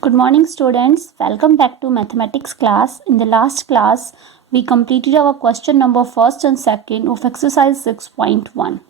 Good morning, students. Welcome back to mathematics class. In the last class, we completed our question number first and second of exercise 6.1.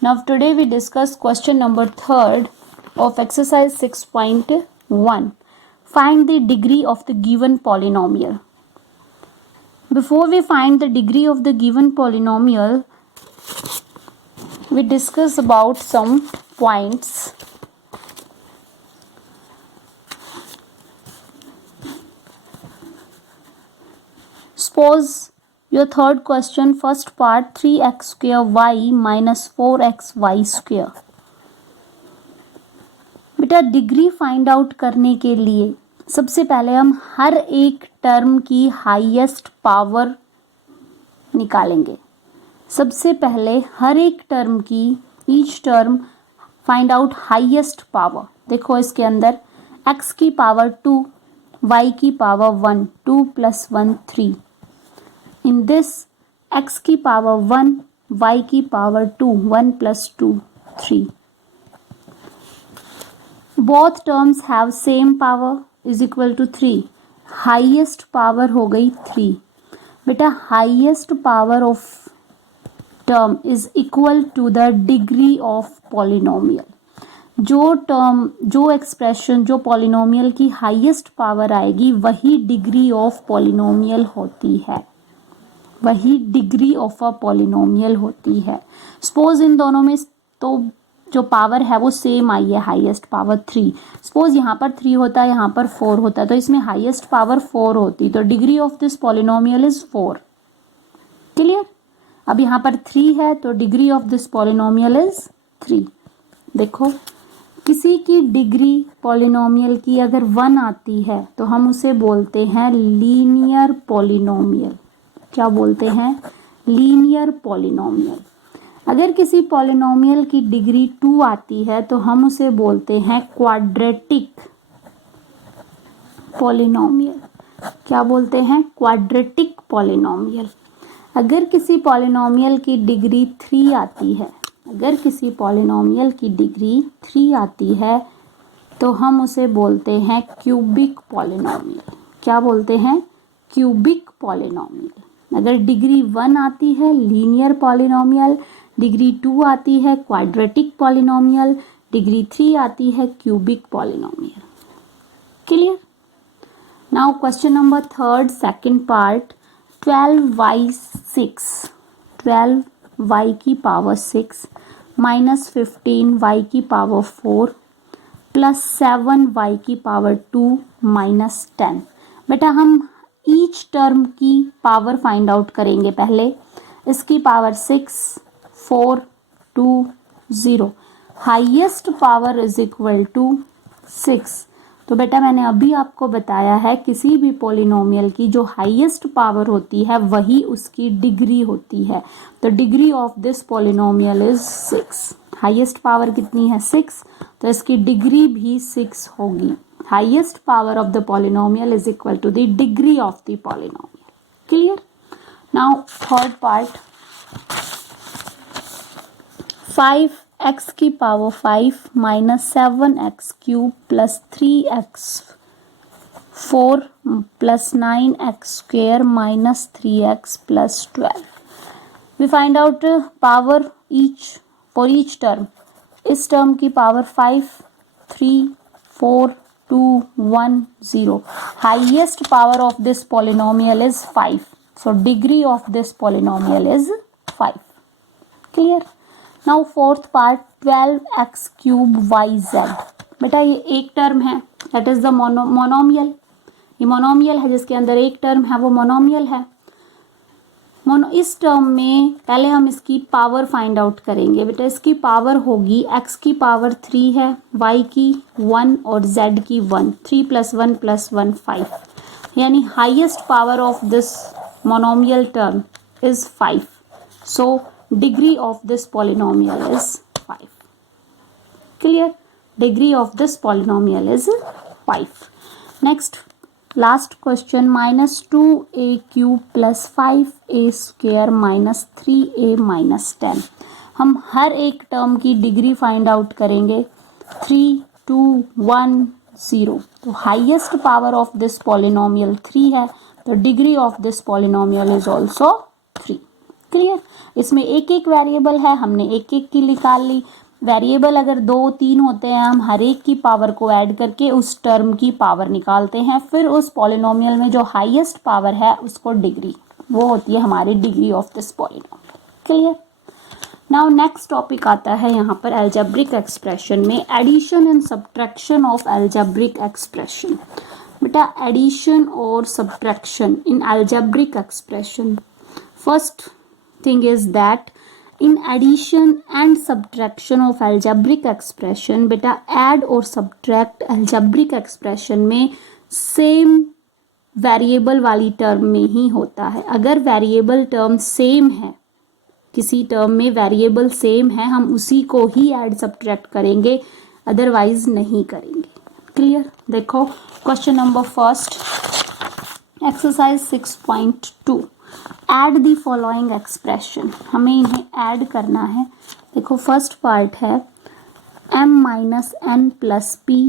Now, today we discuss question number third of exercise 6.1. Find the degree of the given polynomial. Before we find the degree of the given polynomial, we discuss about some points. Suppose your third question, first part 3x square y minus 4xy square. बेटा degree find out करने के लिए सबसे पहले हम हर एक term की highest power निकालेंगे. सबसे पहले हर एक टर्म की each term find out highest power. देखो इसके अंदर x की पावर 2, y की power 1, 2 plus 1 3. In this x की पावर 1, y की power 2, 1 plus 2 3. Both terms have same power is equal to 3. Highest power हो गई 3. बेटा highest power of term is equal to the degree of polynomial. जो term, जो expression, जो polynomial की highest power आएगी वही डिग्री ऑफ पॉलिनोमियल होती है. वही डिग्री ऑफ अ पॉलिनोमियल होती है. सपोज इन दोनों में तो जो पावर है वो सेम आई है, हाईएस्ट पावर 3. सपोज यहाँ पर 3 होता है, यहाँ पर 4 होता है, तो इसमें हाईएस्ट पावर 4 होती, तो degree of this polynomial is 4. Clear. अब यहाँ पर 3 है तो degree of this polynomial is 3. देखो किसी की डिग्री पॉलिनोमियल की अगर 1 आती है तो हम उसे बोलते हैं लीनियर पॉलिनोमियल. क्या बोलते हैं? Linear polynomial. अगर किसी पॉलिनोमियल की डिग्री 2 आती है तो हम उसे बोलते हैं क्वाड्रेटिक पॉलिनोमियल. क्या बोलते हैं? Quadratic polynomial. अगर किसी पॉलिनोमियल की डिग्री 3 आती है, अगर किसी पॉलिनोमियल की डिग्री 3 आती है तो हम उसे बोलते हैं क्यूबिक पॉलिनोमियल. क्या बोलते हैं? Cubic polynomial. अगर डिग्री 1 आती है लीनियर पॉलिनोमियल, डिग्री 2 आती है क्वाड्रेटिक पॉलिनोमियल, डिग्री 3 आती है cubic polynomial. Clear. Now question number third second part 12y6, 12y की पावर 6 माइनस 15y की पावर 4 प्लस 7y की पावर 2 माइनस 10. बेटा हम ईच टर्म की पावर फाइंड आउट करेंगे. पहले इसकी power 6, 4, 2, 0. Highest power is equal to 6. तो बेटा मैंने अभी आपको बताया है किसी भी पॉलिनोमियल की जो हाईएस्ट पावर होती है वही उसकी डिग्री होती है. तो degree of this polynomial is 6. Highest power कितनी है? 6. तो इसकी डिग्री भी 6 होगी. Highest power of the polynomial is equal to the degree of the polynomial. Clear? Now third part 5x की power 5 minus 7x cube plus 3x 4 plus 9x square minus 3x plus 12. We find out power each for each term. इस term की power 5, 3, 4, 2, 1, 0. Highest power of this polynomial is 5. So degree of this polynomial is 5. Clear? Now fourth part 12x cube yz. बेटा ये एक term है, that is the monomial. ये monomial है जिसके अंदर एक टर्म है वो मोनोमियल है. इस टर्म में पहले हम इसकी पावर फाइंड आउट करेंगे. बेटा इसकी पावर होगी x की पावर 3 है, y की 1 और z की 1. 3 plus 1 plus 1 5. यानी highest power of this monomial term is 5. So degree of this polynomial is 5. Clear. Degree of this polynomial is 5. Next last question -2a cube plus 5a square minus 3a minus 10. हम हर एक term की degree find out करेंगे. 3, 2, 1, 0। तो highest power of this polynomial 3 है, तो degree of this polynomial is also 3। Clear. इसमें एक एक वेरिएबल है, हमने एक एक की निकाल ली। वेरिएबल अगर 2 3 होते हैं, हम हर एक की पावर को ऐड करके उस टर्म की पावर निकालते हैं, फिर उस पॉलिनोमियल में जो हाईएस्ट पावर है उसको डिग्री, वो होती है हमारी degree of this polynomial. Clear. Now next topic आता है यहाँ पर अलजेब्रिक एक्सप्रेशन में, addition and subtraction of algebraic expression. बेटा एडिशन और subtraction in algebraic expression, first thing is that in addition and subtraction of algebraic expression, बेटा add और subtract algebraic expression में same variable वाली term में ही होता है। अगर variable term same है, किसी term में variable same है, हम उसी को ही add subtract करेंगे, otherwise नहीं करेंगे। क्लियर। देखो question number first, exercise 6.2, add the following expression, हमें इन्हें ऐड करना है। देखो फर्स्ट पार्ट है m minus n plus p,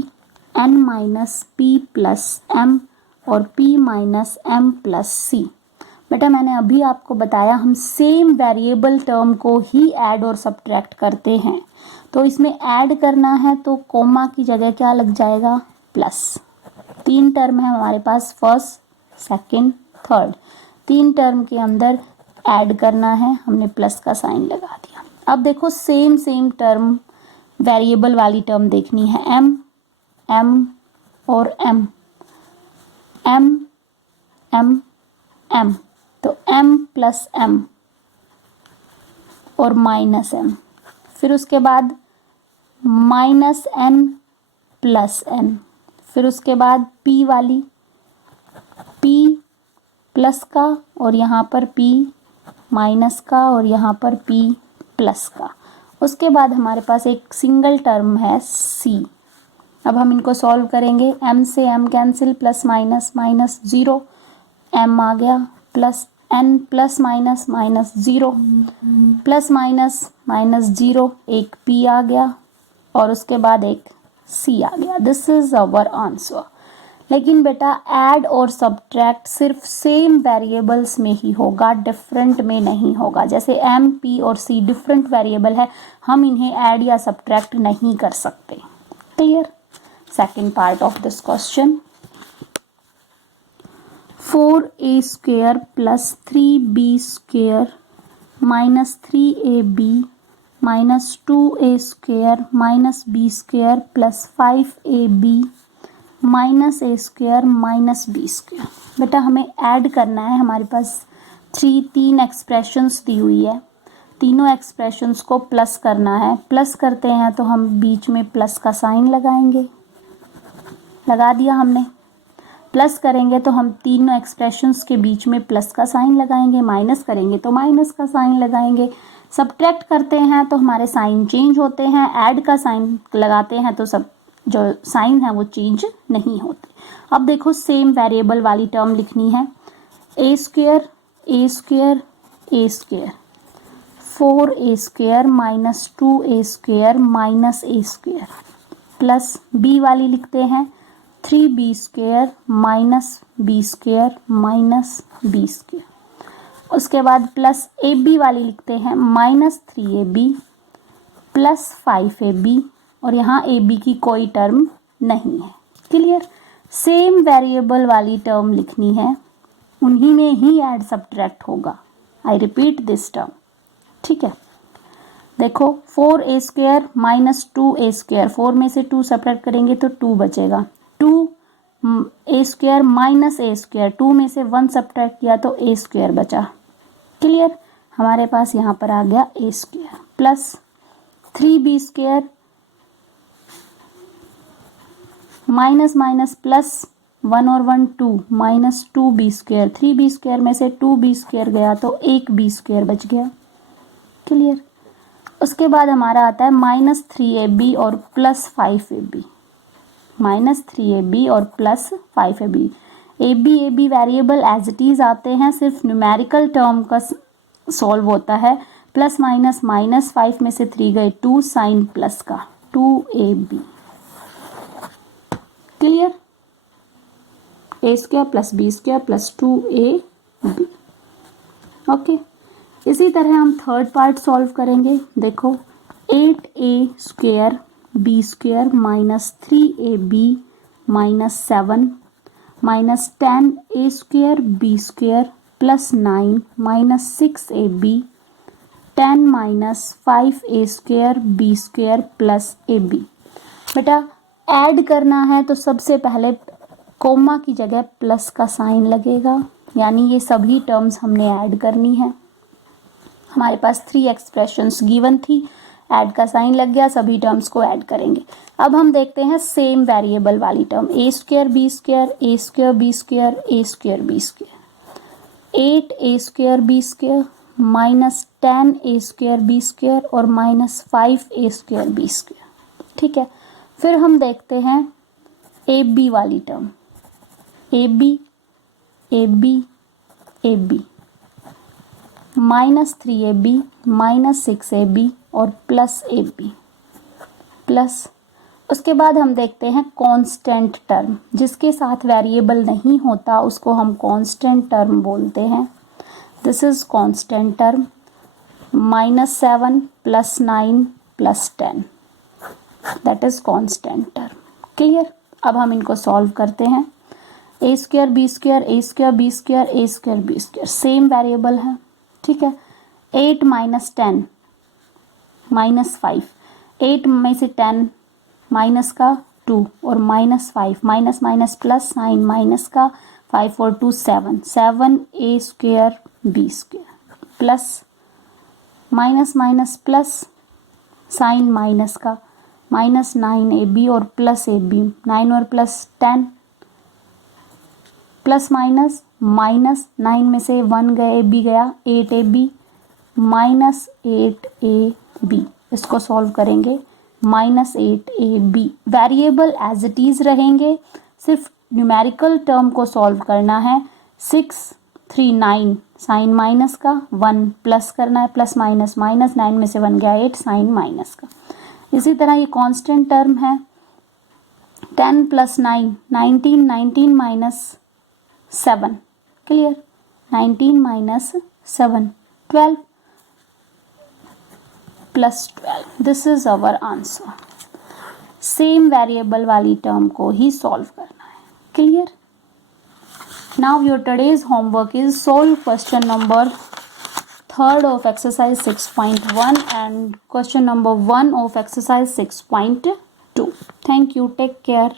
n minus p plus m और p minus m plus c. बेटा मैंने अभी आपको बताया हम सेम वेरिएबल टर्म को ही ऐड और सब्ट्रैक्ट करते हैं, तो इसमें ऐड करना है तो कोमा की जगह क्या लग जाएगा, प्लस। 3 टर्म है हमारे पास, फर्स्ट सेकंड थर्ड, 3 टर्म के अंदर ऐड करना है, हमने प्लस का साइन लगा दिया। अब देखो सेम टर्म वेरिएबल वाली टर्म देखनी है, m m और m m m m, तो m प्लस m और माइनस m, फिर उसके बाद माइनस n प्लस n, फिर उसके बाद p वाली, p प्लस का और यहाँ पर p माइनस का और यहाँ पर p प्लस का। उसके बाद हमारे पास एक सिंगल टर्म है c। अब हम इनको सॉल्व करेंगे, m से m cancel, plus minus minus 0, m आ गया, plus n plus minus minus 0, plus minus minus 0, एक p आ गया और उसके बाद एक c आ गया। This is our answer. लेकिन बेटा ऐड और सब्ट्रैक्ट सिर्फ सेम वेरिएबल्स में ही होगा, डिफरेंट में नहीं होगा। जैसे m, p और c डिफरेंट वेरिएबल है, हम इन्हें ऐड या सब्ट्रैक्ट नहीं कर सकते। Clear. Second part of this question, 4a square plus 3b square minus 3ab minus 2a square minus b square plus 5ab minus a square minus b square. बेटा हमें add करना है, हमारे पास 3 एक्सप्रेशंस दी हुई है, तीनों एक्सप्रेशंस को प्लस करना है। प्लस करते हैं तो हम बीच में प्लस का साइन लगाएंगे, लगा दिया हमने। प्लस करेंगे तो हम तीनों एक्सप्रेशंस के बीच में प्लस का साइन लगाएंगे, माइनस करेंगे तो माइनस का साइन लगाएंगे। सब्ट्रैक्ट करते हैं तो हमारे साइन चेंज होते हैं, ऐड का साइन लगाते हैं तो सब जो साइन है वो चेंज नहीं होते। अब देखो सेम वेरिएबल वाली टर्म लिखनी है, a square a square a square, 4a square minus 2a square minus a square, plus b वाली लिखते हैं 3b square minus b square minus b square. उसके बाद प्लस ए बी वाली लिखते हैं माइनस 3ab प्लस 5ab, और यहाँ ए बी की कोई टर्म नहीं है। क्लियर। सेम वेरिएबल वाली टर्म लिखनी है, उन्हीं में ही ऐड सब्ट्रैक्ट होगा। आई रिपीट दिस टर्म, ठीक है। देखो 4a square minus 2a square, 4 में से 2 सब्ट्रैक्ट करेंगे तो 2 बचेगा, 2a square minus a square, 2 में से 1 सब्ट्रैक्ट किया तो a स्क्वायर बचा। क्लियर। हमारे पास यहाँ पर आ गया a square plus 3b square minus minus plus 1 और 1 2 minus 2b square, 3b square में से 2b स्क्वायर गया तो एक b स्क्वायर बच गया। क्लियर। उसके बाद हमारा आता है माइनस 3ab और प्लस 5ab, माइनस 3ab और plus 5ab। ab variable as it is आते हैं, सिर्फ न्यूमेरिकल टर्म का सॉल्व होता है। प्लस माइनस माइनस 5 में से 3 गए 2, साइन प्लस का 2ab। Clear. A square plus b square plus 2ab। Okay, इसी तरह हम थर्ड पार्ट सॉल्व करेंगे। देखो 8a square b square minus 3ab minus 7 minus 10a square b square plus 9 minus 6ab 10 minus 5a square b square plus ab। बेटा add करना है तो सबसे पहले कोमा की जगह प्लस का साइन लगेगा, यानी ये सभी टर्म्स हमने ऐड करनी है। हमारे पास 3 एक्सप्रेशंस गिवन थी, ऐड का साइन लग गया, सभी टर्म्स को ऐड करेंगे। अब हम देखते हैं सेम वेरिएबल वाली term, a square b square a square b square a square b square 8a square b square minus 10a square b square और minus 5a square b square. ठीक है, फिर हम देखते हैं ए बी वाली term, a b a b a b minus 3ab minus 6ab और plus ab plus, उसके बाद हम देखते हैं कांस्टेंट टर्म, जिसके साथ वेरिएबल नहीं होता उसको हम कांस्टेंट टर्म बोलते हैं। This is constant term minus 7 plus 9 plus 10, that is constant term. Clear, अब हम इनको सॉल्व करते हैं। A square b square a square b square a square b square same variable है। ठीक है, 8 माइनस 10 माइनस 5, 8 में से 10 माइनस का 2 और minus 5, minus minus plus 9 minus का 5 और 2 7, 7a square b square plus minus minus plus sign minus का माइनस 9ab और प्लस ab, 9 और प्लस 10 प्लस माइनस माइनस 9 में से 1 गए ab गया 8ab माइनस 8ab, इसको सॉल्व करेंगे minus 8ab। Variable as it is रहेंगे, सिर्फ न्यूमेरिकल टर्म को सॉल्व करना है। 6 3 9 साइन माइनस का 1 प्लस करना है, प्लस माइनस माइनस 9 में से 1 गया 8 साइन माइनस का। इसी तरह ये कांस्टेंट टर्म है 10 plus 9 19, 19 minus 7, clear, 19 minus 7 12 plus 12, this is our answer. Same variable वाली टर्म को ही सॉल्व करना है। Clear, now your today's homework is solve question number 3rd of exercise 6.1 and question number 1 of exercise 6.2. Thank you, take care.